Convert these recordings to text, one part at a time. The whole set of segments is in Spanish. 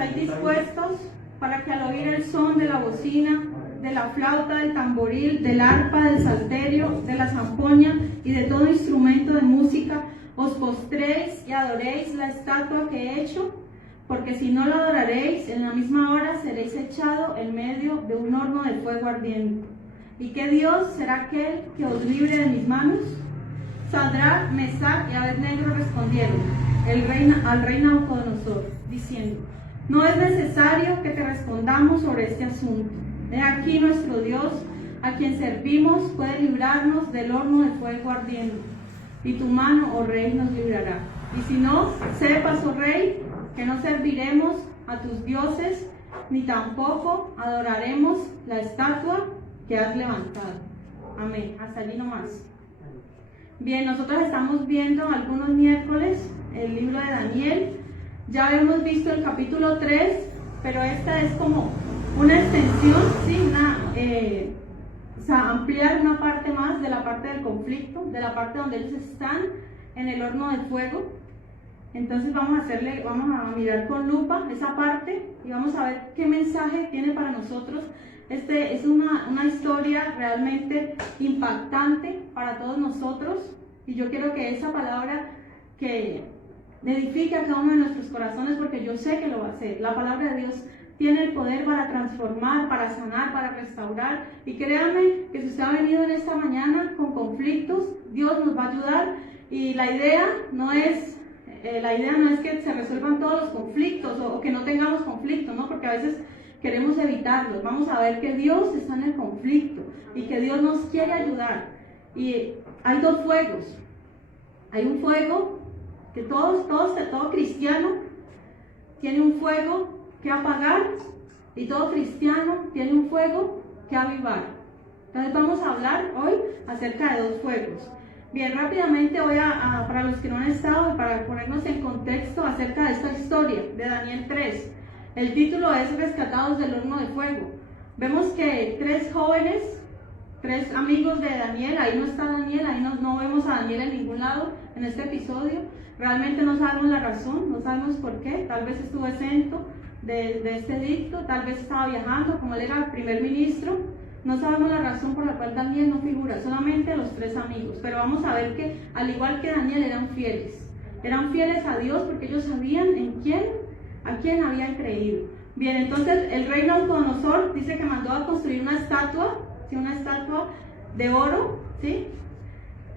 ¿Estáis dispuestos para que al oír el son de la bocina, de la flauta, del tamboril, del arpa, del salterio, de la zampoña y de todo instrumento de música, os postréis y adoréis la estatua que he hecho? Porque si no la adoraréis, en la misma hora seréis echado en medio de un horno de fuego ardiente. ¿Y qué Dios será aquel que os libre de mis manos? Sadrac, Mesach y Abednego respondieron al rey Nabucodonosor, diciendo: no es necesario que te respondamos sobre este asunto. He aquí nuestro Dios, a quien servimos, puede librarnos del horno de fuego ardiente, y tu mano, oh rey, nos librará. Y si no, sepas, oh rey, que no serviremos a tus dioses, ni tampoco adoraremos la estatua que has levantado. Amén. Hasta allí nomás. Bien, nosotros estamos viendo algunos miércoles el libro de Daniel. Ya hemos visto el capítulo 3, pero esta es como una extensión, ¿sí? Ampliar una parte más de la parte del conflicto, de la parte donde ellos están en el horno de fuego. Entonces vamos a mirar con lupa esa parte y vamos a ver qué mensaje tiene para nosotros. Es una historia realmente impactante para todos nosotros, y yo quiero que esa palabra que edifique a cada uno de nuestros corazones, porque yo sé que lo va a hacer. La palabra de Dios tiene el poder para transformar, para sanar, para restaurar, y créanme que si usted ha venido en esta mañana con conflictos, Dios nos va a ayudar. Y la idea no es que se resuelvan todos los conflictos o que no tengamos conflictos, ¿no? Porque a veces queremos evitarlos. Vamos a ver que Dios está en el conflicto y que Dios nos quiere ayudar. Y hay dos fuegos. Hay un fuego que todo cristiano tiene un fuego que apagar, y todo cristiano tiene un fuego que avivar. Entonces vamos a hablar hoy acerca de dos fuegos. Bien, rápidamente para los que no han estado, para ponernos en contexto acerca de esta historia de Daniel 3. El título es Rescatados del horno de fuego. Vemos que tres amigos de Daniel, ahí no está Daniel, ahí no vemos a Daniel en ningún lado en este episodio. Realmente no sabemos la razón, no sabemos por qué. Tal vez estuvo exento de este edicto, tal vez estaba viajando, como él era el primer ministro. No sabemos la razón por la cual Daniel no figura, solamente los tres amigos. Pero vamos a ver que, al igual que Daniel, eran fieles a Dios, porque ellos sabían a quién habían creído. Bien, entonces el rey Nabucodonosor dice que mandó a construir una estatua de oro, ¿sí?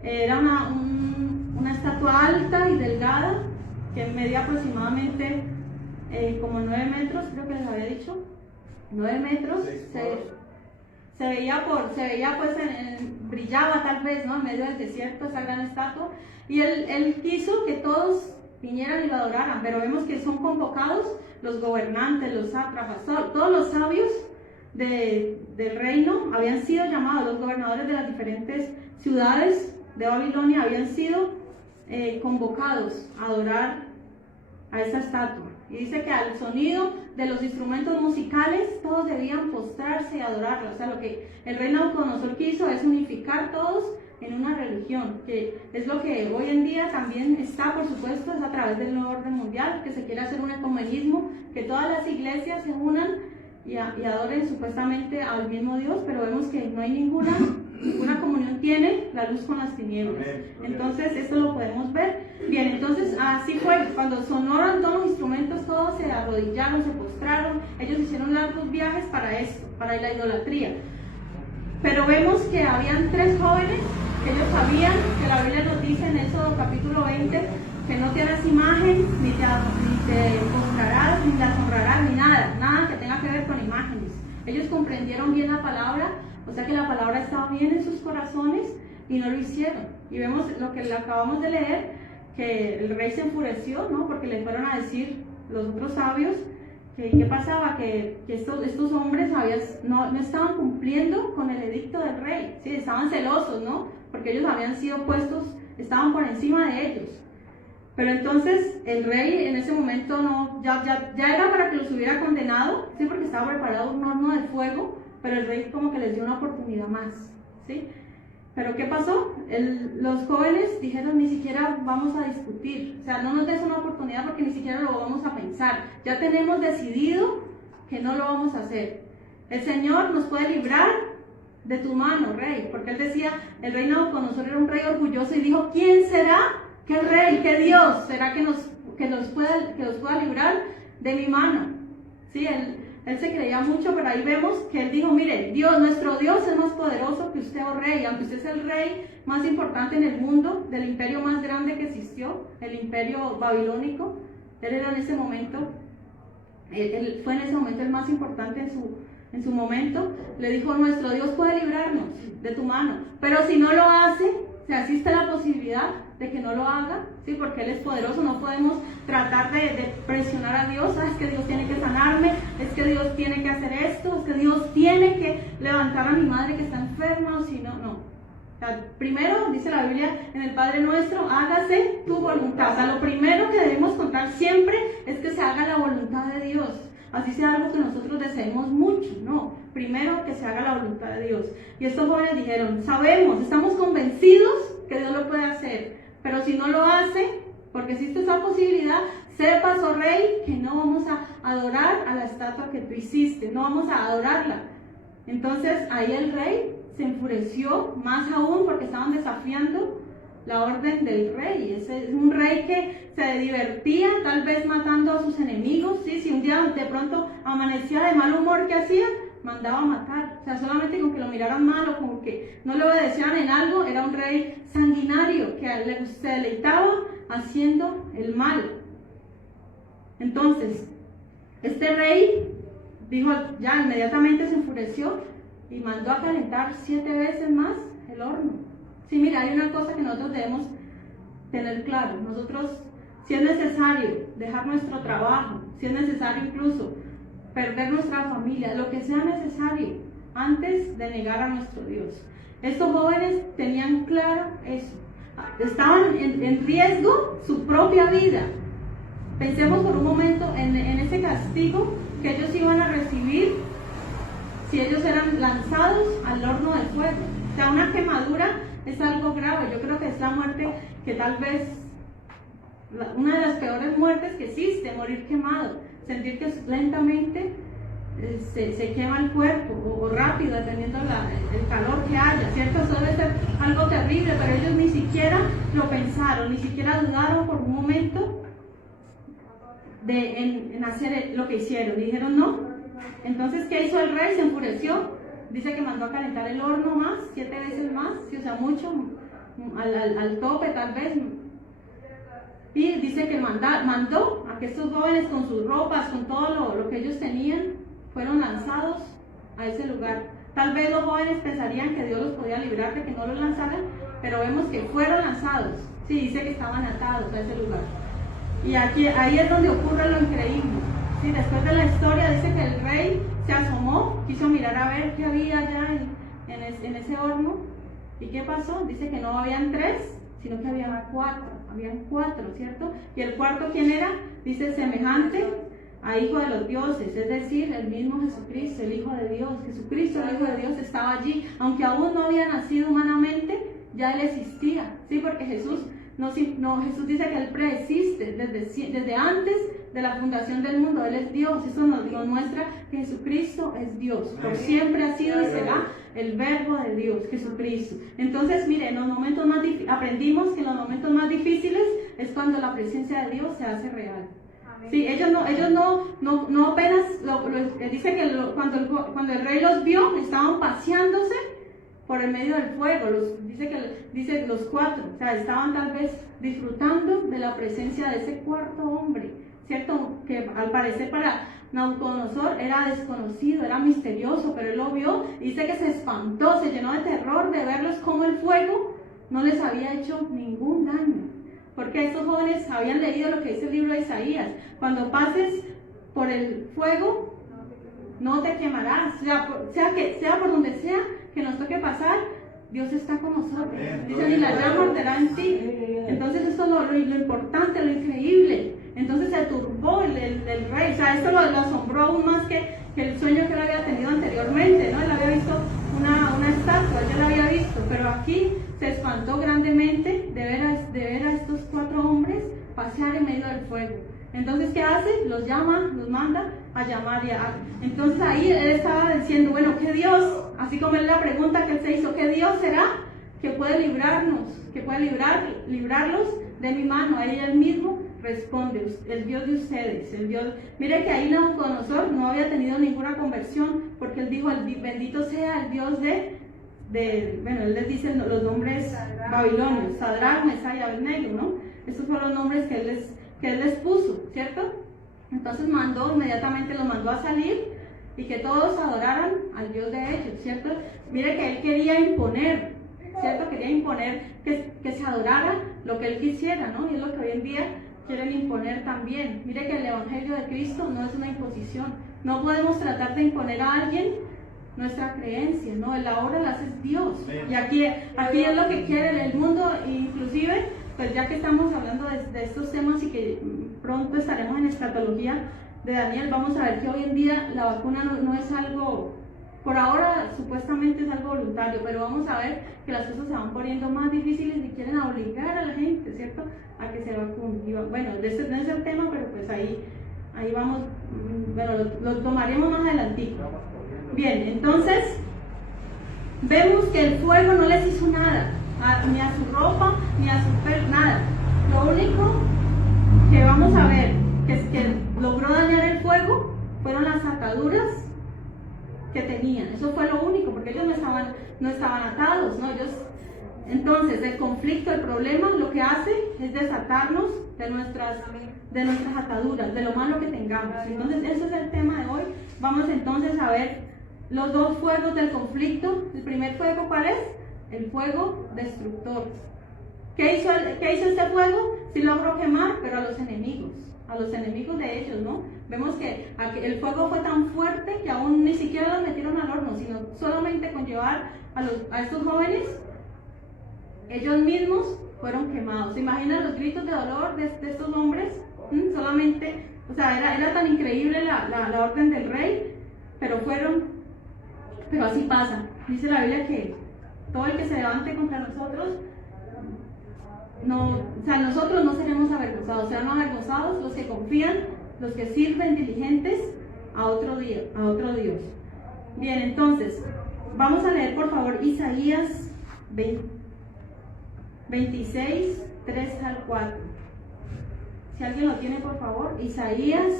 Era una estatua alta y delgada, que medía aproximadamente como 9 metros, creo que les había dicho, 9 metros. Se veía pues brillaba tal vez, ¿no? En medio del desierto, esa gran estatua, y él quiso que todos vinieran y lo adoraran, pero vemos que son convocados los gobernantes, los sátrapas, todos los sabios del reino habían sido llamados, los gobernadores de las diferentes ciudades de Babilonia habían sido convocados a adorar a esa estatua. Y dice que al sonido de los instrumentos musicales todos debían postrarse y adorarla. O sea, lo que el rey Nabucodonosor quiso es unificar todos en una religión, que es lo que hoy en día también está, por supuesto, es a través del nuevo orden mundial, que se quiere hacer un ecumenismo, que todas las iglesias se unan y adoren supuestamente al mismo Dios, pero vemos que no hay ninguna comunión tiene la luz con las tinieblas. Entonces esto lo podemos ver. Bien, entonces así fue, cuando sonaron todos los instrumentos, todos se arrodillaron, se postraron. Ellos hicieron largos viajes para esto, para la idolatría. Pero vemos que habían tres jóvenes que ellos sabían, que la Biblia nos dice en Éxodo capítulo 20, que no te harás imagen, ni te postrarás, ni las honrarás, ni nada que tenga que ver con imágenes. Ellos comprendieron bien la palabra, o sea que la palabra estaba bien en sus corazones y no lo hicieron. Y vemos lo que le acabamos de leer, que el rey se enfureció, ¿no? Porque le fueron a decir los otros sabios que qué pasaba, que estos hombres no estaban cumpliendo con el edicto del rey, ¿sí? Estaban celosos, ¿no? Porque ellos habían sido puestos, estaban por encima de ellos. Pero entonces el rey en ese momento ya era para que los hubiera condenado, ¿sí? Porque estaba preparado un horno de fuego, pero el rey como que les dio una oportunidad más, ¿sí? Pero ¿qué pasó? los jóvenes dijeron, ni siquiera vamos a discutir, o sea, no nos des una oportunidad porque ni siquiera lo vamos a pensar, ya tenemos decidido que no lo vamos a hacer. El Señor nos puede librar de tu mano, rey, porque él decía, el rey Nabucodonosor era un rey orgulloso y dijo, ¿quién será? ¿Qué rey? ¿Qué Dios será que los pueda librar de mi mano? Sí, él se creía mucho, pero ahí vemos que él dijo, mire, Dios, nuestro Dios es más poderoso que usted, oh rey, aunque usted es el rey más importante en el mundo, del imperio más grande que existió, el imperio babilónico, él era en ese momento, él fue en ese momento el más importante en su momento, le dijo, nuestro Dios puede librarnos de tu mano, pero si no lo hace, o sea, existe la posibilidad de que no lo haga, ¿sí? Porque Él es poderoso, no podemos tratar de presionar a Dios, es que Dios tiene que sanarme, es que Dios tiene que hacer esto, es que Dios tiene que levantar a mi madre que está enferma, o si no, no. O sea, primero, dice la Biblia en el Padre Nuestro, hágase tu voluntad. O sea, lo primero que debemos contar siempre es que se haga la voluntad de Dios. Así sea algo que nosotros deseemos mucho, no. Primero que se haga la voluntad de Dios. Y estos jóvenes dijeron, sabemos, estamos convencidos que Dios lo puede hacer, pero si no lo hace, porque existe esa posibilidad, sepas, oh rey, que no vamos a adorar a la estatua que tú hiciste, no vamos a adorarla. Entonces ahí el rey se enfureció más aún porque estaban desafiando la orden del rey. Es un rey que se divertía tal vez matando a sus enemigos, ¿sí? Si un día de pronto amanecía de mal humor, ¿qué hacía? Mandaba a matar, o sea, solamente con que lo miraran mal o como que no le obedecían en algo, era un rey sanguinario que se deleitaba haciendo el mal. Entonces, este rey dijo, ya inmediatamente se enfureció y mandó a calentar 7 veces más el horno. Sí, mira, hay una cosa que nosotros debemos tener claro, nosotros, si es necesario dejar nuestro trabajo, si es necesario incluso perder nuestra familia, lo que sea necesario, antes de negar a nuestro Dios. Estos jóvenes tenían claro eso. Estaban en riesgo su propia vida. Pensemos por un momento en ese castigo que ellos iban a recibir si ellos eran lanzados al horno de fuego. O sea, una quemadura es algo grave. Yo creo que es la muerte que tal vez, una de las peores muertes que existe, morir quemado. Sentir que lentamente se quema el cuerpo o rápido dependiendo el calor que haya, ¿cierto? Eso debe ser algo terrible, pero ellos ni siquiera lo pensaron, ni siquiera dudaron por un momento en hacer lo que hicieron. Dijeron no. Entonces, ¿qué hizo el rey? Se enfureció. Dice que mandó a calentar el horno más, 7 veces más, si usa mucho, al tope tal vez. Y dice que mandó a que estos jóvenes con sus ropas, con todo lo que ellos tenían, fueron lanzados a ese lugar. Tal vez los jóvenes pensarían que Dios los podía librar de que no los lanzaran, pero vemos que fueron lanzados. Sí, dice que estaban atados a ese lugar. Y ahí es donde ocurre lo increíble. Sí, después de la historia dice que el rey se asomó, quiso mirar a ver qué había allá en ese horno. ¿Y qué pasó? Dice que no habían 3, sino que habían 4. Habían 4, ¿cierto? Y el cuarto, ¿quién era? Dice, semejante a Hijo de los dioses, es decir, el mismo Jesucristo, el Hijo de Dios. Jesucristo, el Hijo de Dios, estaba allí, aunque aún no había nacido humanamente, ya Él existía, ¿sí? Porque Jesús dice que Él preexiste desde antes de la fundación del mundo. Él es Dios. Eso nos muestra que Jesucristo es Dios, por siempre ha sido y será el verbo de Dios, Jesucristo. Entonces, mire, en los momentos aprendimos que en los momentos más difíciles es cuando la presencia de Dios se hace real. Sí, ellos no apenas, dice que cuando el rey los vio, estaban paseándose por el medio del fuego, dice los 4, o sea, estaban tal vez disfrutando de la presencia de ese cuarto hombre, ¿cierto? Que al parecer para Nabucodonosor era desconocido, era misterioso, pero él lo vio y dice que se espantó, se llenó de terror de verlos como el fuego no les había hecho ningún daño, porque estos jóvenes habían leído lo que dice el libro de Isaías: cuando pases por el fuego no te quemarás, sea por donde sea que nos toque pasar, Dios está con nosotros. Dice, ni la llama arderá en ti. Entonces esto es lo importante, lo increíble. Entonces se turbó el rey, o sea, esto lo asombró aún más que el sueño que él había tenido anteriormente, ¿no? Él había visto una estatua, él la había visto, pero aquí se espantó espantó grandemente de ver a estos 4 hombres pasear en medio del fuego. Entonces, ¿qué hace? Los llama, los manda a llamar. Entonces ahí él estaba diciendo, bueno, ¿qué Dios? Así como él la pregunta que él se hizo, ¿qué Dios será que puede librarnos, que puede librarlos de mi mano? Ahí él mismo responde, el Dios de ustedes, el Dios. Mire que ahí Nabucodonosor no había tenido ninguna conversión, porque él dijo, bendito sea el Dios bueno, él les dice los nombres babilonios, Sadrach, Mesach y Abednego, ¿no? Estos fueron los nombres que él les puso, ¿cierto? Entonces inmediatamente los mandó a salir y que todos adoraran al Dios de ellos, ¿cierto? Mire que él quería imponer, ¿cierto? Quería imponer que se adorara lo que él quisiera, ¿no? Y es lo que hoy en día quieren imponer también. Mire que el Evangelio de Cristo no es una imposición. No podemos tratar de imponer a alguien nuestra creencia, ¿no? La obra la hace Dios. Y aquí es lo que quiere el mundo, inclusive, pues ya que estamos hablando de estos temas y que pronto estaremos en escatología de Daniel, vamos a ver que hoy en día la vacuna no es algo, por ahora supuestamente es algo voluntario, pero vamos a ver que las cosas se van poniendo más difíciles y quieren obligar a la gente, ¿cierto?, a que se vacune. Y bueno, ese no es el tema, pero pues ahí vamos, bueno, lo tomaremos más adelantito. Bien, entonces vemos que el fuego no les hizo nada, ni a su ropa, ni a su pelo, nada. Lo único que vamos a ver que logró dañar el fuego fueron las ataduras que tenían. Eso fue lo único, porque ellos no estaban atados, ¿no? Entonces, el conflicto, el problema, lo que hace es desatarnos de nuestras ataduras, de lo malo que tengamos. Entonces, ese es el tema de hoy. Vamos entonces a ver los 2 fuegos del conflicto. El primer fuego, ¿cuál es? El fuego destructor. ¿Qué hizo este fuego? Sí logró quemar, pero a los enemigos de ellos, ¿no? Vemos que el fuego fue tan fuerte que aún ni siquiera los metieron al horno, sino solamente con llevar a estos jóvenes, ellos mismos fueron quemados. ¿Se imaginan los gritos de dolor de estos hombres? Solamente, o sea, era tan increíble la orden del rey, pero así pasa. Dice la Biblia que todo el que se levante contra nosotros, nosotros no seremos avergonzados, serán avergonzados los que confían, los que sirven diligentes a otro Dios. Bien, entonces, vamos a leer por favor Isaías 26, 3 al 4. Si alguien lo tiene, por favor, Isaías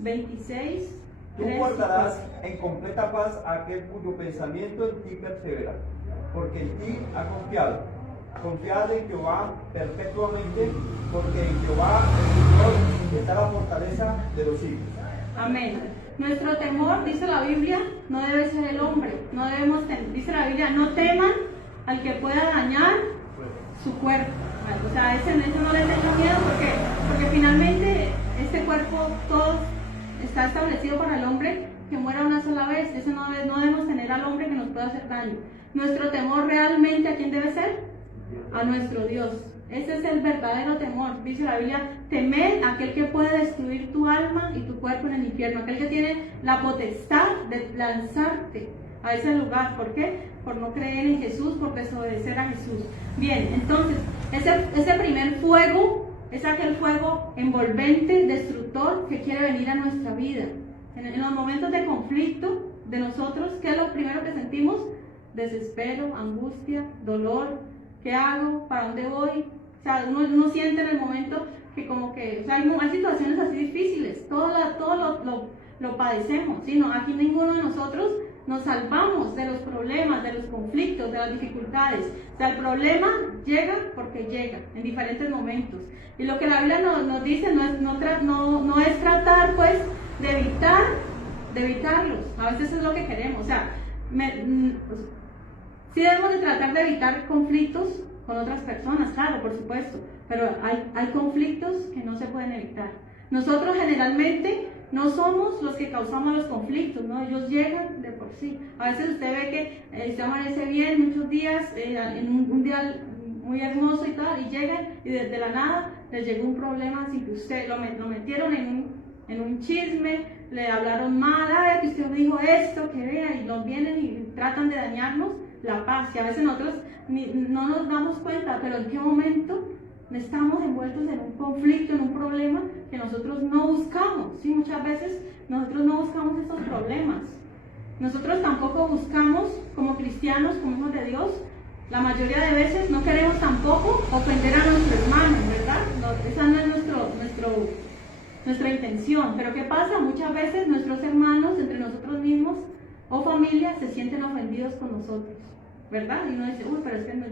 26, 3 Tú guardarás en completa paz a aquel cuyo pensamiento en ti persevera, porque en ti ha confiado. Confiad en Jehová perpetuamente, porque en Jehová el Señor está la fortaleza de los siglos. Amén. Nuestro temor, dice la Biblia, no debe ser el hombre. No debemos dice la Biblia, no teman al que pueda dañar su cuerpo. O sea, eso no le tengan miedo, porque finalmente este cuerpo todo está establecido para el hombre que muera una sola vez. Eso no debemos tener al hombre que nos pueda hacer daño. Nuestro temor realmente, ¿a quién debe ser? A nuestro Dios. Ese es el verdadero temor. Dice la Biblia, temed a aquel que puede destruir tu alma y tu cuerpo en el infierno, aquel que tiene la potestad de lanzarte a ese lugar. ¿Por qué? Por no creer en Jesús, por desobedecer a Jesús. Bien, entonces, ese primer fuego es aquel fuego envolvente, destructor, que quiere venir a nuestra vida. En los momentos de conflicto de nosotros, ¿qué es lo primero que sentimos? Desespero, angustia, dolor. ¿Qué hago? ¿Para dónde voy? O sea, uno siente en el momento que como que, o sea, hay situaciones así difíciles, todo lo padecemos, ¿sí? No, aquí ninguno de nosotros nos salvamos de los problemas, de los conflictos, de las dificultades. O sea, el problema llega porque llega en diferentes momentos. Y lo que la Biblia nos dice no es tratar, pues, de evitarlos. A veces es lo que queremos. O sea, sí debemos de tratar de evitar conflictos con otras personas, claro, por supuesto, pero hay conflictos que no se pueden evitar. Nosotros generalmente no somos los que causamos los conflictos, ¿no? Ellos llegan de por sí. A veces usted ve que se amanece bien muchos días, en un día muy hermoso y tal, y llegan y desde la nada les llegó un problema sin que usted lo metieron en un chisme, le hablaron mal, que usted dijo esto, que vea, y nos vienen y tratan de dañarnos la paz. Y a veces nosotros no nos damos cuenta, pero en qué momento estamos envueltos en un conflicto, en un problema que nosotros no buscamos. ¿Sí? Muchas veces nosotros no buscamos estos problemas. Nosotros tampoco buscamos, como cristianos, como hijos de Dios, la mayoría de veces no queremos tampoco ofender a nuestro hermano, ¿verdad? No, esa no es nuestra intención. Pero ¿qué pasa? Muchas veces nuestros hermanos, entre nosotros mismos o familia, se sienten ofendidos con nosotros, ¿verdad? Y uno dice, uy, pero es que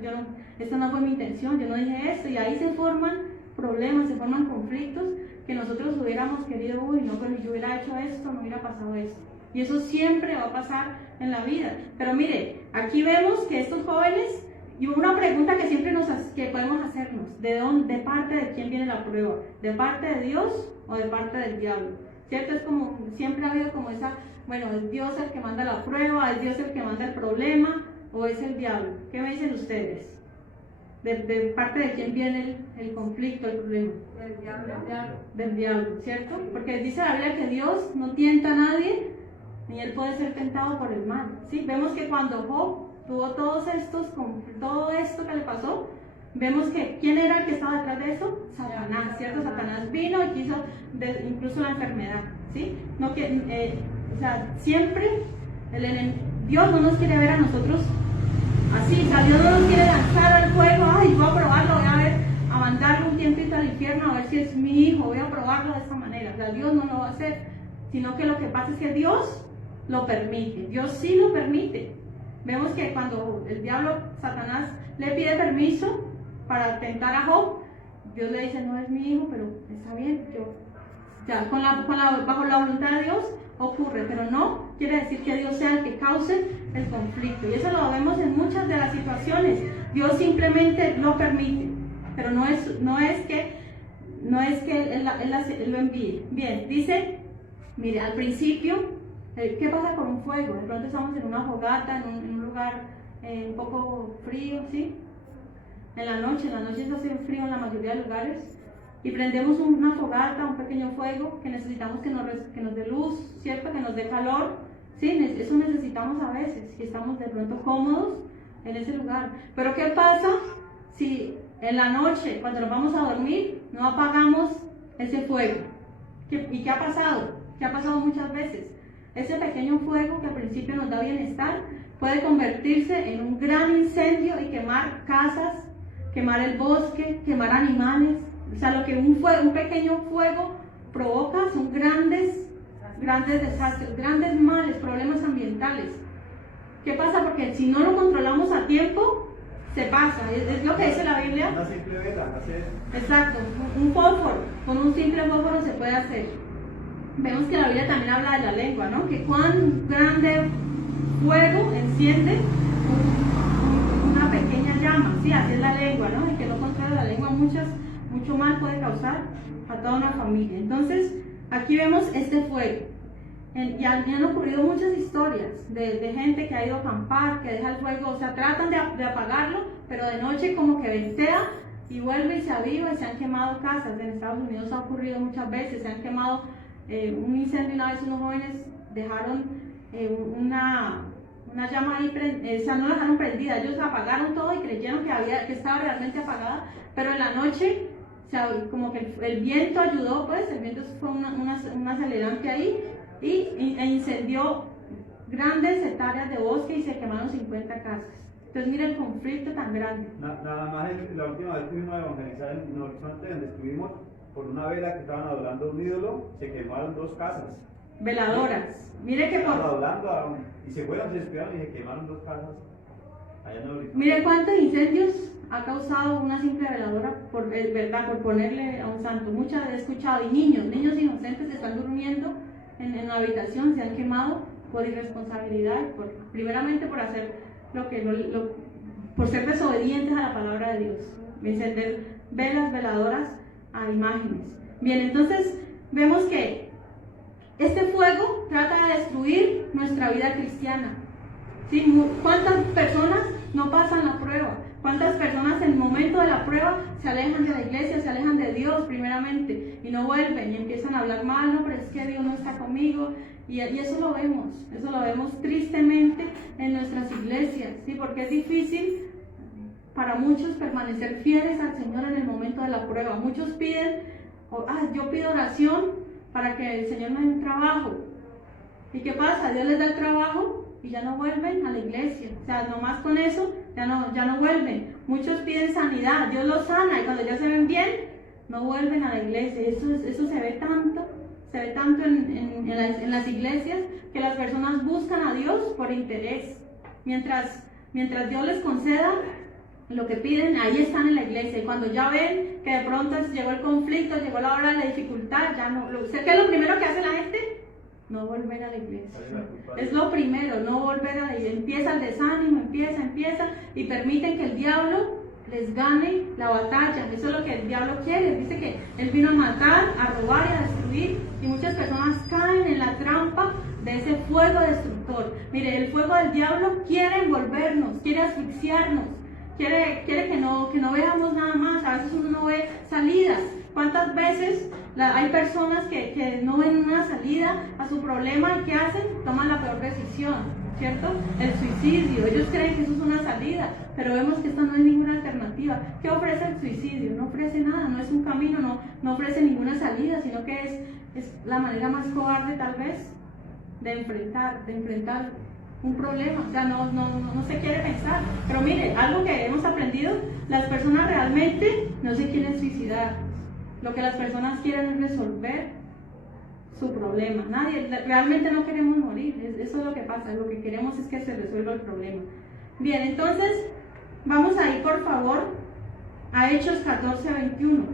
esta no fue mi intención, yo no dije esto. Y ahí se forman problemas, se forman conflictos que nosotros hubiéramos querido, uy, no, pero yo hubiera hecho esto, no hubiera pasado esto. Y eso siempre va a pasar en la vida. Pero mire, aquí vemos que estos jóvenes, y una pregunta que siempre que podemos hacernos, ¿de parte de quién viene la prueba? ¿De parte de Dios o de parte del diablo? ¿Cierto? Es como, siempre ha habido como esa, bueno, ¿es Dios el que manda la prueba? ¿Es Dios el que manda el problema? ¿O es el diablo? ¿Qué me dicen ustedes? ¿De parte de quién viene el conflicto, el problema? Del diablo. Del diablo, ¿cierto? Porque dice la Biblia que Dios no tienta a nadie, ni él puede ser tentado por el mal. ¿Sí? Vemos que cuando Job tuvo todo esto que le pasó, vemos que ¿quién era el que estaba detrás de eso? Satanás, ¿cierto? Satanás vino y quiso incluso la enfermedad, ¿sí? No que, o sea, siempre Dios no nos quiere ver a nosotros así, o sea, Dios no nos quiere lanzar al fuego, ay, voy a probarlo, voy a mandarlo un tiempito al infierno a ver si es mi hijo, voy a probarlo de esta manera. O sea, Dios no lo va a hacer, sino que lo que pasa es que Dios lo permite, Dios sí lo permite. Vemos que cuando el diablo, Satanás, le pide permiso para tentar a Job, Dios le dice, no es mi hijo, pero está bien, bajo la voluntad de Dios ocurre, pero no quiere decir que Dios sea el que cause el conflicto. Y eso lo vemos en muchas de las situaciones. Dios simplemente lo permite, pero no es que Él lo envíe. Bien, dice, mire, al principio, ¿qué pasa con un fuego? De pronto estamos en una fogata, en un lugar un poco frío, ¿sí? En la noche se hace frío en la mayoría de lugares, y prendemos una fogata, un pequeño fuego, que necesitamos que nos dé luz, ¿cierto? Que nos dé calor, ¿sí? Eso necesitamos a veces, y estamos de pronto cómodos en ese lugar. Pero ¿qué pasa si en la noche, cuando nos vamos a dormir, no apagamos ese fuego? ¿Y qué ha pasado? ¿Qué ha pasado muchas veces? Ese pequeño fuego que al principio nos da bienestar puede convertirse en un gran incendio y quemar casas, quemar el bosque, quemar animales. O sea, lo que un pequeño fuego provoca son grandes desastres, grandes males, problemas ambientales. ¿Qué pasa? Porque si no lo controlamos a tiempo, se pasa. Es lo que dice la Biblia. Una simple vela, hacer. Exacto, un fósforo. Con un simple fósforo se puede hacer. Vemos que la Biblia también habla de la lengua, ¿no? Que cuán grande fuego enciende una pequeña llama. Sí, así es la lengua, ¿no? Y que no controla la lengua, mucho mal puede causar a toda una familia. Entonces, aquí vemos este fuego. Y han ocurrido muchas historias de gente que ha ido a acampar, que deja el fuego, o sea, tratan de apagarlo, pero de noche como que ventea y vuelve y se aviva, y se han quemado casas. En Estados Unidos ha ocurrido muchas veces, se han quemado un incendio. Una vez unos jóvenes dejaron una llama ahí, o sea, no la dejaron prendida, ellos apagaron todo y creyeron que estaba realmente apagada, pero en la noche, o sea, como que el viento ayudó, pues, el viento fue un acelerante ahí, e incendió grandes hectáreas de bosque y se quemaron 50 casas. Entonces mira el conflicto tan grande. Nada más la última vez que fuimos a evangelizar en Horizonte, donde estuvimos, por una vela que estaban adorando a un ídolo, se quemaron 2 casas. Veladoras. Mire que y se fueron, se descuidaron y se quemaron 2 casas. Allá en Horizonte. Mire cuántos incendios ha causado una simple veladora, por ponerle a un santo. Muchas he escuchado, y niños inocentes que están durmiendo en la habitación, se han quemado por irresponsabilidad, primeramente por hacer por ser desobedientes a la palabra de Dios, encender veladoras a imágenes. Bien, entonces vemos que este fuego trata de destruir nuestra vida cristiana. ¿Sí? ¿Cuántas personas no pasan la prueba? ¿Cuántas personas en el momento de la prueba se alejan de la iglesia, se alejan de Dios primeramente y no vuelven y empiezan a hablar mal? No, pero es que Dios no está conmigo. Y eso lo vemos tristemente en nuestras iglesias, ¿sí? Porque es difícil para muchos permanecer fieles al Señor en el momento de la prueba. Muchos piden, yo pido oración para que el Señor me dé un trabajo. ¿Y qué pasa? Dios les da el trabajo y ya no vuelven a la iglesia. O sea, nomás con eso ya no vuelven. Muchos piden sanidad, Dios los sana y cuando ya se ven bien, no vuelven a la iglesia. Eso se ve tanto en las iglesias, que las personas buscan a Dios por interés. Mientras Dios les conceda lo que piden, ahí están en la iglesia. Y cuando ya ven que de pronto llegó el conflicto, llegó la hora de la dificultad, ya no. ¿Sé qué es lo primero que hace la gente? No volver a la iglesia. Es lo primero, no volver a la iglesia. Empieza el desánimo, empieza y permiten que el diablo les gane la batalla. Eso es lo que el diablo quiere. Dice que él vino a matar, a robar y a destruir, y muchas personas caen en la trampa de ese fuego destructor. Mire, el fuego del diablo quiere envolvernos, quiere asfixiarnos, quiere que no veamos nada más. A veces uno no ve salidas. ¿Cuántas veces hay personas que no ven una salida a su problema y qué hacen? Toman la peor decisión, ¿cierto? El suicidio. Ellos creen que eso es una salida, pero vemos que esta no es ninguna alternativa. ¿Qué ofrece el suicidio? No ofrece nada, no es un camino, no ofrece ninguna salida, sino que es la manera más cobarde tal vez de enfrentar un problema. O sea, no se quiere pensar. Pero mire, algo que hemos aprendido, las personas realmente no se quieren suicidar. Lo que las personas quieren es resolver su problema. Realmente no queremos morir. Eso es lo que pasa. Lo que queremos es que se resuelva el problema. Bien, entonces vamos a ir por favor a Hechos 14, 21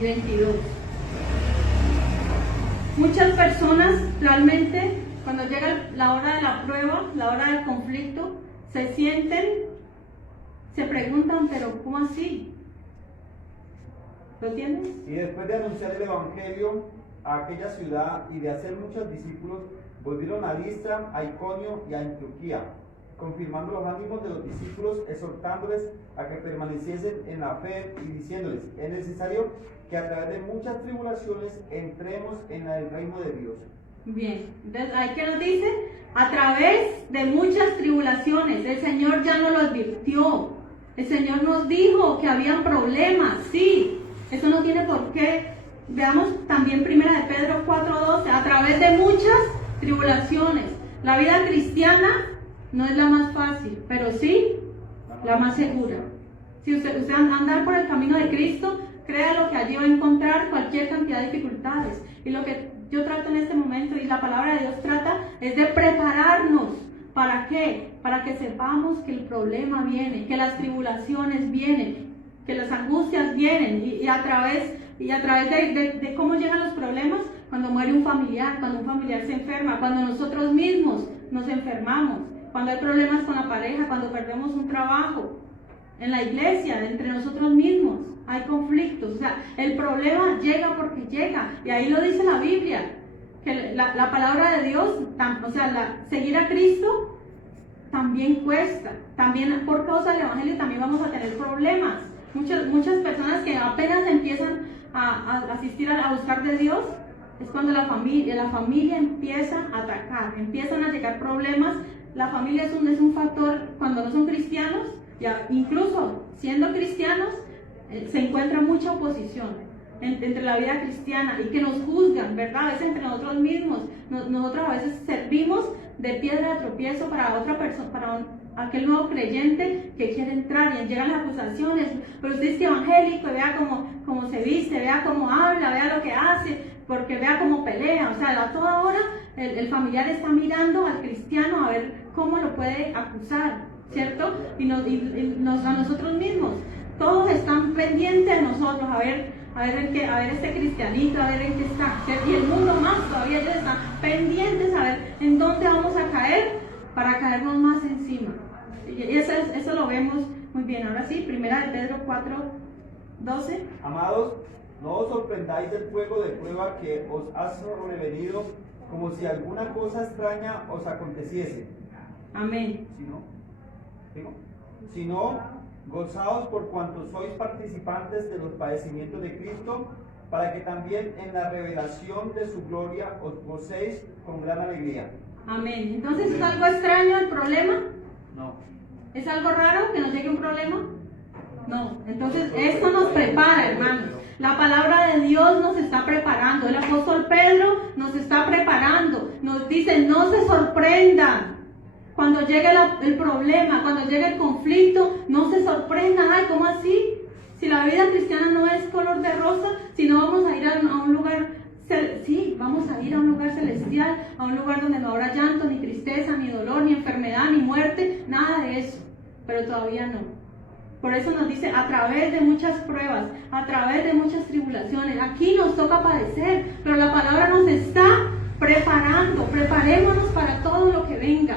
y 22. Muchas personas realmente, cuando llega la hora de la prueba, la hora del conflicto, se sienten, se preguntan, pero ¿cómo así? ¿Lo tienes? Y después de anunciar el evangelio a aquella ciudad y de hacer muchos discípulos, volvieron a Listra, a Iconio y a Antioquía, confirmando los ánimos de los discípulos, exhortándoles a que permaneciesen en la fe y diciéndoles: es necesario que a través de muchas tribulaciones entremos en el reino de Dios. Bien, entonces ahí que nos dice, a través de muchas tribulaciones. El Señor ya nos lo advirtió. El Señor nos dijo que habían problemas, sí. Eso no tiene por qué. Veamos también 1 de Pedro 4:12, a través de muchas tribulaciones. La vida cristiana no es la más fácil, pero sí la más segura. Si usted andar por el camino de Cristo, créalo que allí va a encontrar cualquier cantidad de dificultades. Y lo que yo trato en este momento, y la palabra de Dios trata, es de prepararnos. ¿Para qué? Para que sepamos que el problema viene, que las tribulaciones vienen, que las angustias vienen, y a través de cómo llegan los problemas, cuando muere un familiar, cuando un familiar se enferma, cuando nosotros mismos nos enfermamos, cuando hay problemas con la pareja, cuando perdemos un trabajo, en la iglesia, entre nosotros mismos, hay conflictos. O sea, el problema llega porque llega, y ahí lo dice la Biblia, que la palabra de Dios, seguir a Cristo también cuesta, también por causa del evangelio también vamos a tener problemas. Muchas personas que apenas empiezan a asistir a buscar de Dios, es cuando la familia empieza a atacar, empiezan a llegar problemas. La familia es un factor. Cuando no son cristianos, incluso siendo cristianos, se encuentra mucha oposición entre la vida cristiana, y que nos juzgan, ¿verdad? A veces entre nosotros mismos, nosotros a veces servimos de piedra de tropiezo para otra persona, para aquel nuevo creyente que quiere entrar, y llegan las acusaciones: pero usted es evangélico, y vea cómo se viste, vea cómo habla, vea lo que hace, porque vea cómo pelea. O sea, a toda hora el familiar está mirando al cristiano a ver cómo lo puede acusar, ¿cierto? Y a nosotros mismos, todos están pendientes de nosotros, a ver este cristianito, a ver en qué está, ¿cierto? Y el mundo más todavía, ellos están pendientes a ver en dónde vamos a caer para caernos más encima. Y eso lo vemos muy bien. Ahora sí, 1 de Pedro 4:12. Amados, no os sorprendáis del fuego de prueba que os ha sobrevenido, como si alguna cosa extraña os aconteciese. Amén. Sino Gozaos por cuanto sois participantes de los padecimientos de Cristo, para que también en la revelación de su gloria os gocéis con gran alegría. Amén. Entonces, ¿es algo extraño el problema? No. ¿Es algo raro que nos llegue un problema? No. Entonces, esto nos prepara, hermanos. La palabra de Dios nos está preparando. El apóstol Pedro nos está preparando. Nos dice, no se sorprendan. Cuando llegue el problema, cuando llegue el conflicto, no se sorprendan. Ay, ¿cómo así? Si la vida cristiana no es color de rosa, si no vamos a ir a un lugar, sí, vamos a ir a un lugar celestial, a un lugar donde no habrá llanto, ni tristeza, ni dolor, ni enfermedad, ni muerte, nada de eso. Pero todavía no. Por eso nos dice, a través de muchas pruebas, a través de muchas tribulaciones, aquí nos toca padecer, pero la palabra nos está preparando. Preparémonos para todo lo que venga.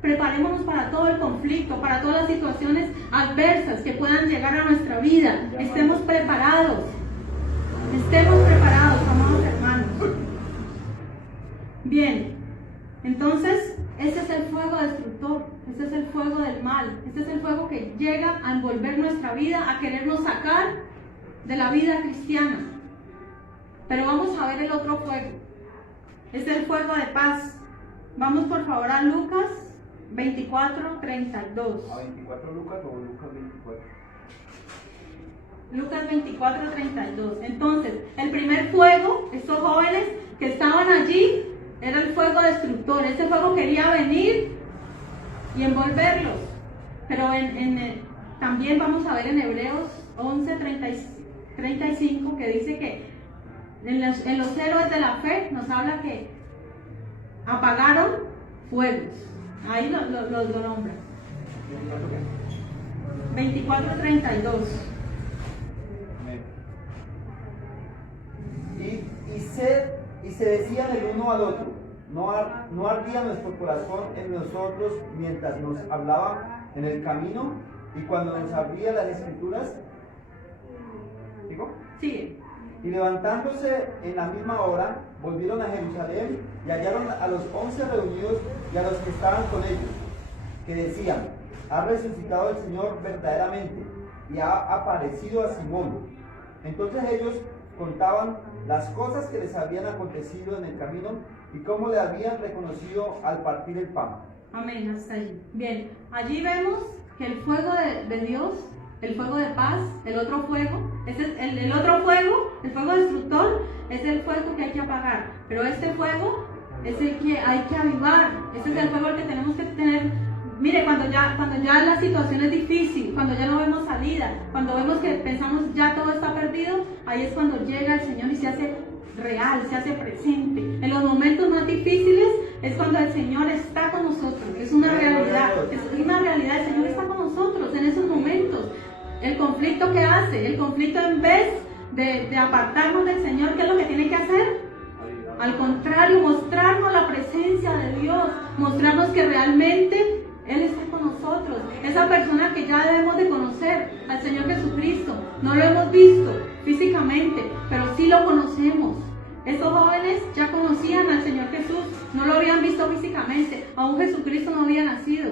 Preparémonos para todo el conflicto, para todas las situaciones adversas que puedan llegar a nuestra vida. Estemos preparados. Estemos preparados, amados hermanos. Bien, entonces, ese es el fuego destructor. Ese es el fuego del mal. Este es el fuego que llega a envolver nuestra vida, a querernos sacar de la vida cristiana. Pero vamos a ver el otro fuego. Es el fuego de paz. Vamos por favor a Lucas 24, 32. ¿A 24 Lucas o Lucas 24? Lucas 24, 32. Entonces, el primer fuego, estos jóvenes que estaban allí, era el fuego destructor. Ese fuego quería venir y envolverlos. Pero también vamos a ver en Hebreos 11, 35, que dice que en los héroes de la fe nos habla que apagaron fuegos. Ahí lo nombra. 24:32. Y se decían el uno al otro, no ardía nuestro corazón en nosotros mientras nos hablaba en el camino y cuando nos abría las escrituras. ¿Digo? Sí. Y levantándose en la misma hora, volvieron a Jerusalén y hallaron a los 11 reunidos y a los que estaban con ellos, que decían, ha resucitado el Señor verdaderamente y ha aparecido a Simón. Entonces ellos contaban las cosas que les habían acontecido en el camino y cómo le habían reconocido al partir el pan. Amén, hasta allí. Bien, allí vemos que el fuego de Dios, el fuego de paz, el otro fuego, el otro fuego, el fuego destructor, es el fuego que hay que apagar. Pero este fuego es el que hay que avivar. Ese es el fuego que tenemos que tener. Mire, cuando ya la situación es difícil, cuando ya no vemos salida, cuando vemos que pensamos ya todo está perdido, ahí es cuando llega el Señor y se hace real, se hace presente. En los momentos más difíciles es cuando el Señor está con nosotros. Es una realidad, el Señor está con nosotros en esos momentos. El conflicto que hace, el conflicto en vez de apartarnos del Señor, ¿qué es lo que tiene que hacer? Al contrario, mostrarnos la presencia de Dios, mostrarnos que realmente Él está con nosotros. Esa persona que ya debemos de conocer, al Señor Jesucristo. No lo hemos visto físicamente, pero sí lo conocemos. Estos jóvenes ya conocían al Señor Jesús, no lo habían visto físicamente. Aún Jesucristo no había nacido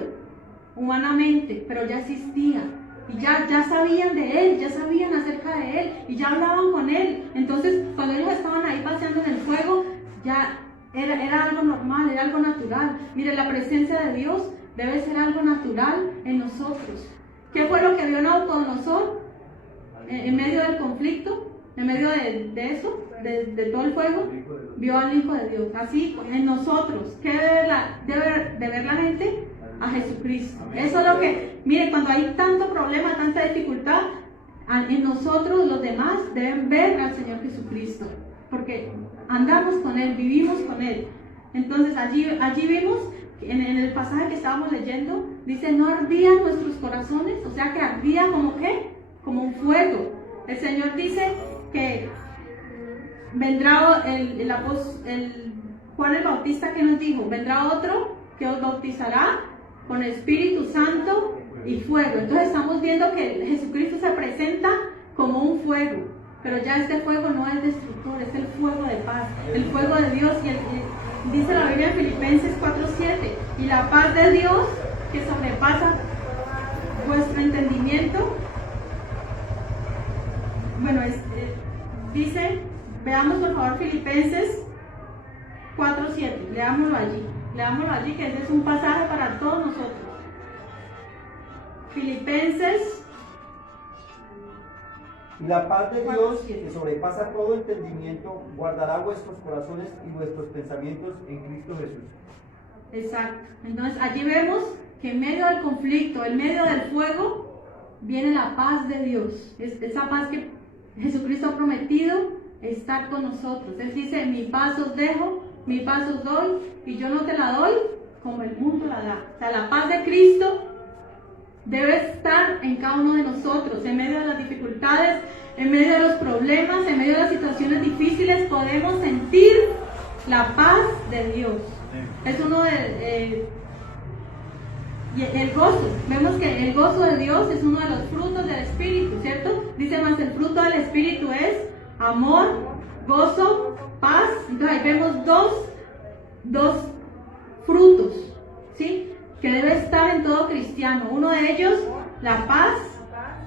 humanamente, pero ya existía. Y ya sabían de Él, ya sabían acerca de Él, y ya hablaban con Él. Entonces, cuando ellos estaban ahí paseando en el fuego, ya era algo normal, era algo natural. Mire, la presencia de Dios debe ser algo natural en nosotros. ¿Qué fue lo que vio Nabucodonosor en medio del conflicto? En medio de eso, de todo el fuego, vio al Hijo de Dios. Así en nosotros, ¿qué debe ver la gente? A Jesucristo. Eso es lo que, mire, cuando hay tanto problema, tanta dificultad, en nosotros los demás deben ver al Señor Jesucristo, porque andamos con Él, vivimos con Él. Entonces allí vimos, en el pasaje que estábamos leyendo, dice, no ardían nuestros corazones, o sea que ardía como ¿qué? Como un fuego. El Señor dice que vendrá el Juan el Bautista, que nos dijo, vendrá otro que os bautizará con Espíritu Santo y fuego. Entonces estamos viendo que Jesucristo se presenta como un fuego, pero ya este fuego no es destructor, es el fuego de paz, el fuego de Dios. Y dice la Biblia en Filipenses 4:7, y la paz de Dios que sobrepasa vuestro entendimiento. Bueno, dice, veamos por favor Filipenses 4:7, leámoslo allí, que ese es un pasaje para todos nosotros. Filipenses. Y la paz de Dios, 4:7. que sobrepasa todo entendimiento, guardará vuestros corazones y vuestros pensamientos en Cristo Jesús. Exacto. Entonces allí vemos que en medio del conflicto, en medio del fuego, viene la paz de Dios. Esa paz que Jesucristo ha prometido estar con nosotros. Él dice, mi paz os dejo, mi paz os doy, y yo no te la doy como el mundo la da. O sea, la paz de Cristo debe estar en cada uno de nosotros, en medio de las dificultades, en medio de los problemas, en medio de las situaciones difíciles, podemos sentir la paz de Dios. Es uno de... y el gozo, vemos que el gozo de Dios es uno de los frutos del Espíritu, ¿cierto? Dice más, el fruto del Espíritu es amor, gozo, paz. Entonces ahí vemos dos frutos, ¿sí? Que debe estar en todo cristiano. Uno de ellos, la paz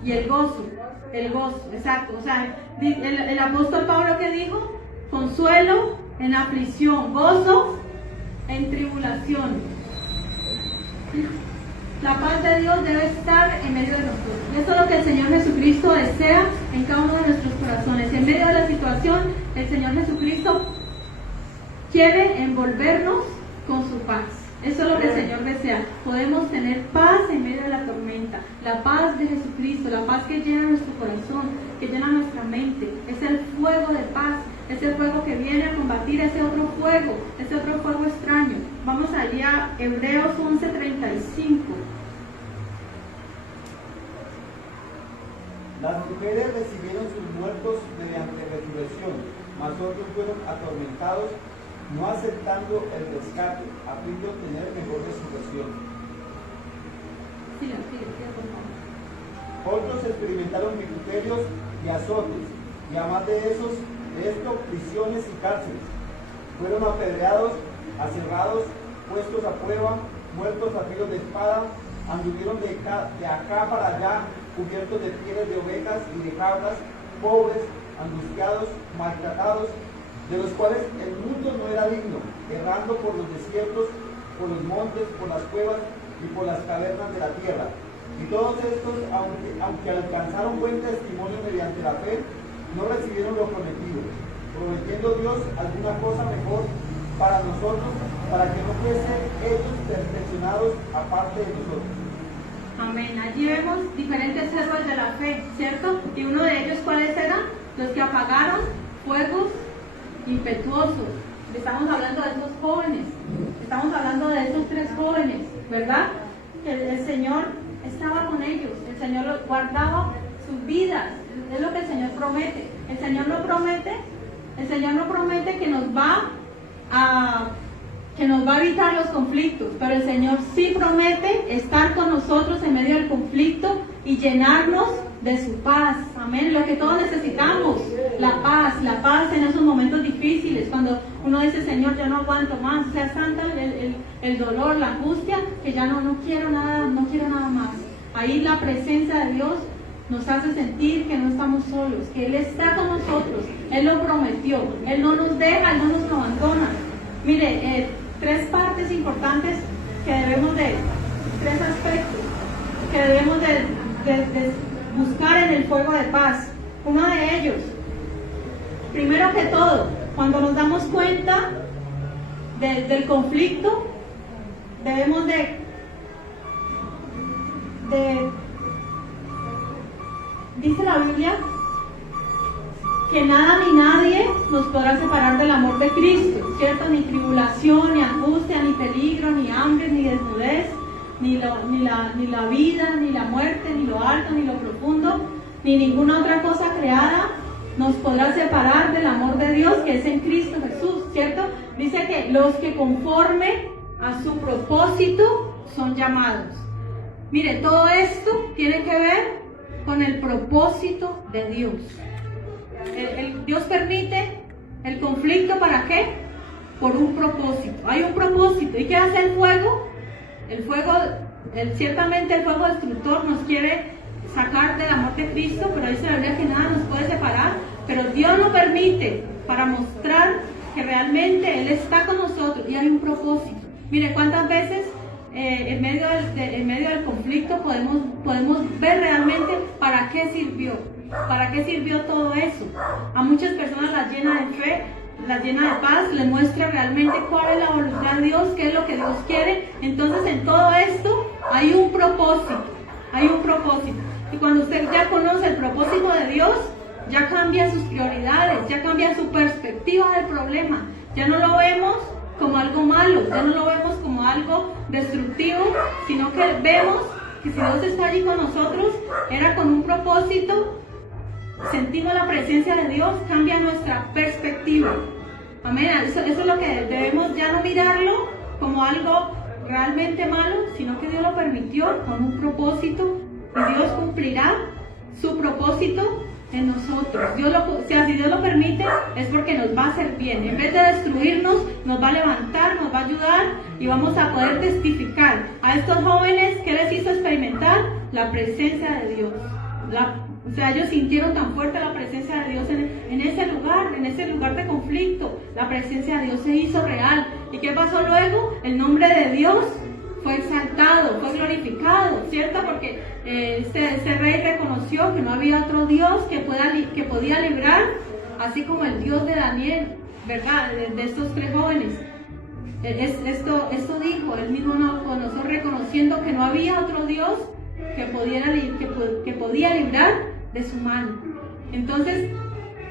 y el gozo. El gozo, exacto. O sea, el apóstol Pablo, ¿qué dijo? Consuelo en aflicción, gozo en tribulación. La paz de Dios debe estar en medio de nosotros. Eso es lo que el Señor Jesucristo desea en cada uno de nuestros corazones. En medio de la situación, el Señor Jesucristo quiere envolvernos con su paz. Eso es lo que el Señor desea. Podemos tener paz en medio de la tormenta. La paz de Jesucristo, la paz que llena nuestro corazón, que llena nuestra mente. Es el fuego de paz, es el fuego que viene a combatir ese otro fuego extraño. Vamos allí a Hebreos 11:35. Las mujeres recibieron sus muertos mediante resurrección, mas otros fueron atormentados, no aceptando el rescate, a fin de obtener mejor resurrección. Sí, por favor. Otros experimentaron vituperios y azotes, y además de esto, prisiones y cárceles. Fueron apedreados, aserrados, puestos a prueba, muertos a filo de espada, anduvieron de acá para allá, cubiertos de pieles de ovejas y de cabras, pobres, angustiados, maltratados, de los cuales el mundo no era digno, errando por los desiertos, por los montes, por las cuevas y por las cavernas de la tierra. Y todos estos, aunque alcanzaron buen testimonio mediante la fe, no recibieron lo prometido, prometiendo Dios alguna cosa mejor para nosotros, para que no fuesen ellos perfeccionados aparte de nosotros. Amén. Allí vemos diferentes héroes de la fe, ¿cierto? Y uno de ellos, ¿cuáles eran? Los que apagaron fuegos impetuosos. Estamos hablando de esos jóvenes, estamos hablando de esos 3 jóvenes, ¿verdad? Que el Señor estaba con ellos, el Señor los guardaba sus vidas. Es lo que el Señor promete. El Señor no promete que nos va a evitar los conflictos, pero el Señor sí promete estar con nosotros en medio del conflicto y llenarnos de su paz. Amén. Lo que todos necesitamos, la paz en esos momentos difíciles, cuando uno dice, Señor, ya no aguanto más, o sea, tanta el dolor, la angustia, que ya no quiero nada más. Ahí la presencia de Dios nos hace sentir que no estamos solos, que Él está con nosotros. Él lo prometió, Él no nos deja, Él no nos abandona. Mire, 3 partes importantes que debemos 3 aspectos que debemos de buscar en el fuego de paz. Uno de ellos, primero que todo, cuando nos damos cuenta del conflicto, debemos dice la Biblia que nada ni nadie nos podrá separar del amor de Cristo, ¿cierto? Ni tribulación, ni angustia, ni peligro, ni hambre, ni desnudez, ni la vida, ni la muerte, ni lo alto, ni lo profundo, ni ninguna otra cosa creada nos podrá separar del amor de Dios que es en Cristo Jesús, ¿cierto? Dice que los que conforme a su propósito son llamados. Mire, todo esto tiene que ver con el propósito de Dios. Dios permite el conflicto, ¿para qué? Por un propósito. Hay un propósito. ¿Y qué hace el fuego? El fuego Ciertamente el fuego destructor nos quiere sacar del amor de Cristo, pero dice la Biblia que nada nos puede separar, pero Dios lo permite para mostrar que realmente Él está con nosotros y hay un propósito. Mire, cuántas veces en medio del conflicto podemos ver realmente para qué sirvió todo eso. A muchas personas las llena de fe, las llena de paz, les muestra realmente cuál es la voluntad de Dios, qué es lo que Dios quiere. Entonces en todo esto hay un propósito. Y cuando usted ya conoce el propósito de Dios, ya cambia sus prioridades, ya cambia su perspectiva del problema. Ya no lo vemos como algo malo, ya no lo vemos como algo destructivo, sino que vemos que si Dios está allí con nosotros, era con un propósito. Sentimos la presencia de Dios, cambia nuestra perspectiva. Amén. Eso es lo que debemos ya no mirarlo como algo realmente malo, sino que Dios lo permitió con un propósito y Dios cumplirá su propósito en nosotros. Si Dios lo permite, es porque nos va a hacer bien. En vez de destruirnos, nos va a levantar, nos va a ayudar y vamos a poder testificar a estos jóvenes que les hizo experimentar la presencia de Dios. Ellos sintieron tan fuerte la presencia de Dios en ese lugar de conflicto. La presencia de Dios se hizo real. ¿Y qué pasó luego? El nombre de Dios fue exaltado, fue glorificado, ¿cierto? Porque este rey reconoció que no había otro Dios que podía librar, así como el Dios de Daniel, ¿verdad? De estos tres jóvenes. Esto dijo, él mismo Nabucodonosor, reconociendo que no había otro Dios que podía librar de su mano. Entonces,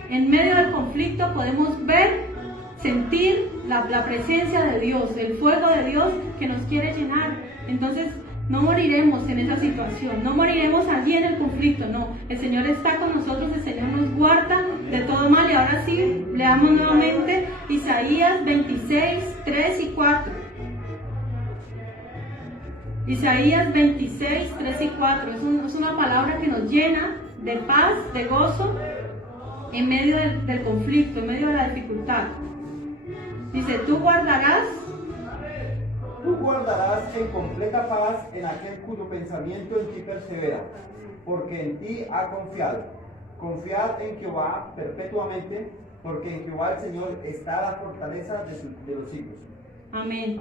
en medio del conflicto podemos ver, sentir la presencia de Dios, el fuego de Dios que nos quiere llenar. Entonces, no moriremos en esa situación, no moriremos allí en el conflicto, no. El Señor está con nosotros, el Señor nos guarda de todo mal. Y ahora sí, leamos nuevamente Isaías 26, 3 y 4. Isaías 26, 3 y 4. Es una palabra que nos llena de paz, de gozo, en medio del conflicto, en medio de la dificultad. Dice, tú guardarás en completa paz en aquel cuyo pensamiento en ti persevera, porque en ti ha confiado. Confiad en Jehová perpetuamente, porque en Jehová el Señor está la fortaleza de los siglos. Amén.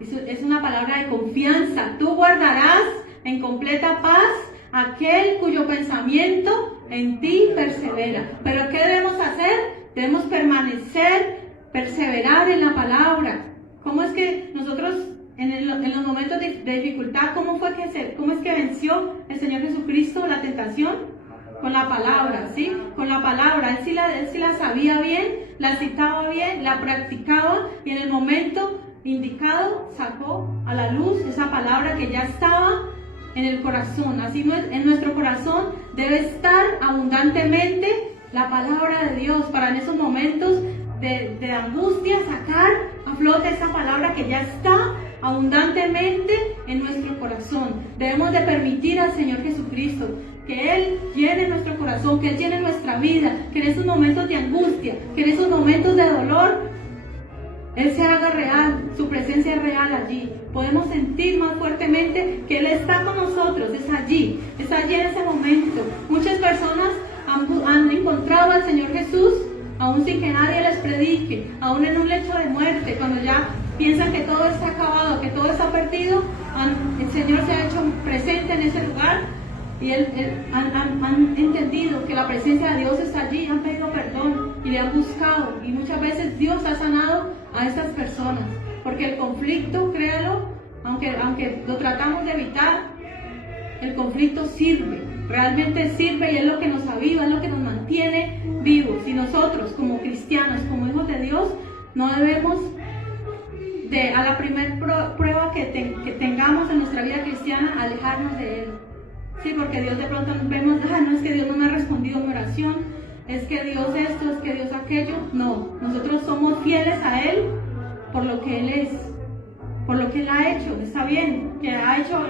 Es una palabra de confianza. Tú guardarás en completa paz aquel cuyo pensamiento en ti persevera. Pero ¿qué debemos hacer? Debemos perseverar en la palabra. ¿Cómo es que nosotros en los momentos de dificultad, cómo es que venció el Señor Jesucristo la tentación? Con la palabra, ¿sí? Con la palabra. Él sí la sabía bien, la citaba bien, la practicaba y en el momento indicado sacó a la luz esa palabra que ya estaba en el corazón. Así en nuestro corazón debe estar abundantemente la palabra de Dios para en esos momentos de angustia sacar a flote esa palabra que ya está abundantemente en nuestro corazón. Debemos de permitir al Señor Jesucristo que Él llene nuestro corazón, que Él llene nuestra vida, que en esos momentos de angustia, que en esos momentos de dolor Él se haga real, su presencia es real allí. Podemos sentir más fuertemente que Él está con nosotros, es allí en ese momento. Muchas personas han encontrado al Señor Jesús, aún sin que nadie les predique, aún en un lecho de muerte, cuando ya piensan que todo está acabado, que todo está perdido, el Señor se ha hecho presente en ese lugar y han entendido que la presencia de Dios está allí, han pedido perdón y le han buscado, y muchas veces Dios ha sanado a estas personas, porque el conflicto, créalo, aunque lo tratamos de evitar, el conflicto sirve, realmente sirve y es lo que nos aviva, es lo que nos mantiene vivos. Y nosotros como cristianos, como hijos de Dios, no debemos a la primer prueba que tengamos en nuestra vida cristiana, alejarnos de Él. Sí, porque Dios de pronto nos vemos, no es que Dios no me ha respondido mi oración, es que Dios esto, es que Dios aquello. No, nosotros somos fieles a Él por lo que Él es, por lo que Él ha hecho. Está bien, que ha hecho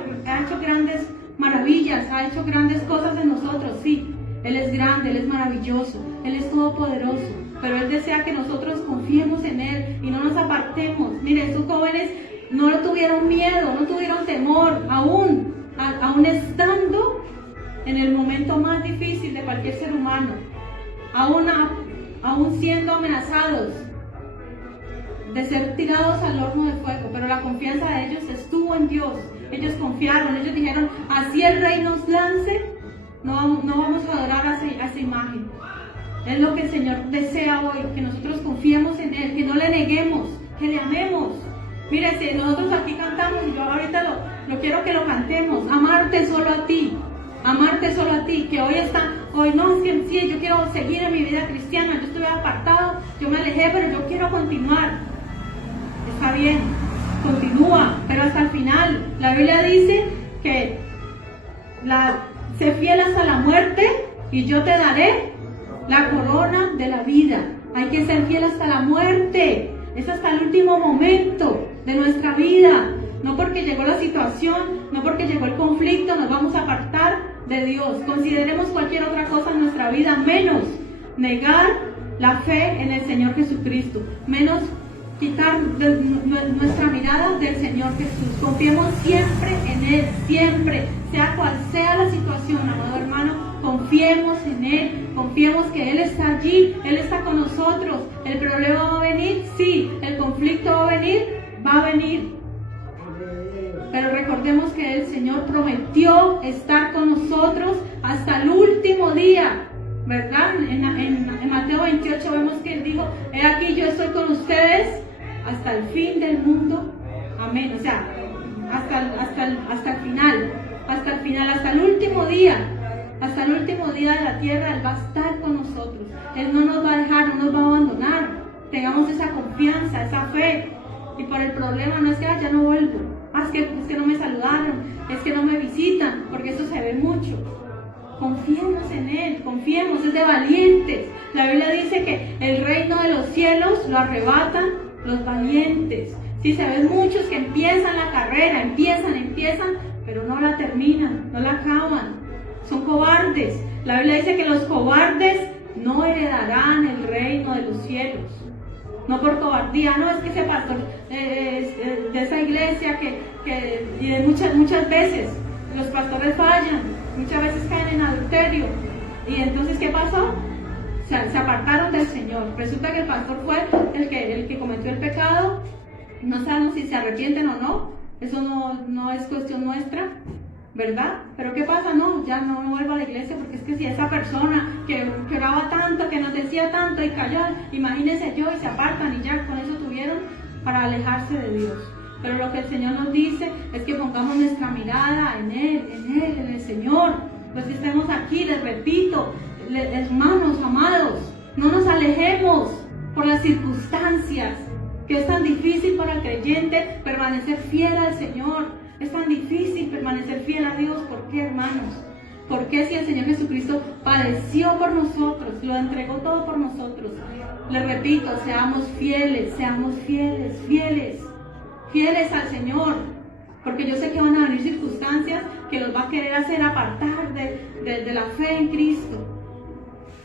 grandes maravillas, ha hecho grandes cosas en nosotros, sí. Él es grande, Él es maravilloso, Él es todopoderoso, pero Él desea que nosotros confiemos en Él y no nos apartemos. Miren, estos jóvenes no tuvieron miedo, no tuvieron temor, aún estando en el momento más difícil de cualquier ser humano, aún siendo amenazados de ser tirados al horno de fuego, pero la confianza de ellos estuvo en Dios. Ellos confiaron, ellos dijeron, así el Rey nos lance, no vamos a adorar a esa imagen. Es lo que el Señor desea hoy, que nosotros confiemos en Él, que no le neguemos, que le amemos. Mire, si nosotros aquí cantamos, y yo ahorita lo quiero que lo cantemos, amarte solo a ti, que hoy no, es que sí, yo quiero seguir en mi vida cristiana, yo estuve apartado, yo me alejé, pero yo quiero continuar. Está bien, continúa, pero hasta el final. La Biblia dice que sé fiel hasta la muerte y yo te daré la corona de la vida. Hay que ser fiel hasta la muerte, es hasta el último momento de nuestra vida. No porque llegó la situación, no porque llegó el conflicto, nos vamos a apartar de Dios. Consideremos cualquier otra cosa en nuestra vida, menos negar la fe en el Señor Jesucristo, menos quitar nuestra mirada del Señor Jesús. Confiemos siempre en Él, siempre, sea cual sea la situación, amado hermano, confiemos en Él, confiemos que Él está allí, Él está con nosotros. ¿El problema va a venir? Sí. ¿El conflicto va a venir? Pero recordemos que el Señor prometió estar con nosotros hasta el último día, ¿verdad? En Mateo 28 vemos que Él dijo, he aquí yo estoy con ustedes hasta el fin del mundo, amén. O sea, hasta el final, hasta el último día de la tierra, Él va a estar con nosotros. Él no nos va a dejar, no nos va a abandonar. Tengamos esa confianza, esa fe. Y por el problema no es que ya no vuelvo, es que no me saludaron, es que no me visitan, porque eso se ve mucho. Confiemos en Él, confiemos, es de valientes. La Biblia dice que el reino de los cielos lo arrebatan los valientes. Sí, se ven muchos que empiezan la carrera, empiezan, pero no la terminan, no la acaban. Son cobardes. La Biblia dice que los cobardes no heredarán el reino de los cielos. No por cobardía, no, es que ese pastor de esa iglesia y muchas veces los pastores fallan, muchas veces caen en adulterio. Y entonces, ¿qué pasó? Se apartaron del Señor. Resulta que el pastor fue el que cometió el pecado. No sabemos si se arrepienten o no. Eso no es cuestión nuestra, ¿verdad? Pero ¿qué pasa? No, ya no vuelvo a la iglesia, porque es que si esa persona que oraba tanto, que nos decía tanto y calló, imagínense yo, y se apartan y ya con eso tuvieron para alejarse de Dios. Pero lo que el Señor nos dice es que pongamos nuestra mirada en Él, en el Señor. Pues que estemos aquí, les repito, hermanos amados, no nos alejemos por las circunstancias, que es tan difícil para el creyente permanecer fiel al Señor. Es tan difícil permanecer fiel a Dios. ¿Por qué, hermanos? ¿Por qué si el Señor Jesucristo padeció por nosotros, lo entregó todo por nosotros? Les repito, seamos fieles al Señor. Porque yo sé que van a venir circunstancias que los va a querer hacer apartar de la fe en Cristo.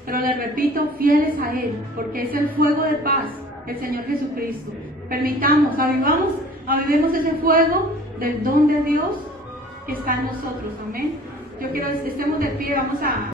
Pero les repito, fieles a Él, porque es el fuego de paz, el Señor Jesucristo. Permitamos, avivemos ese fuego del don de Dios que está en nosotros, amén. Yo quiero que estemos de pie, vamos a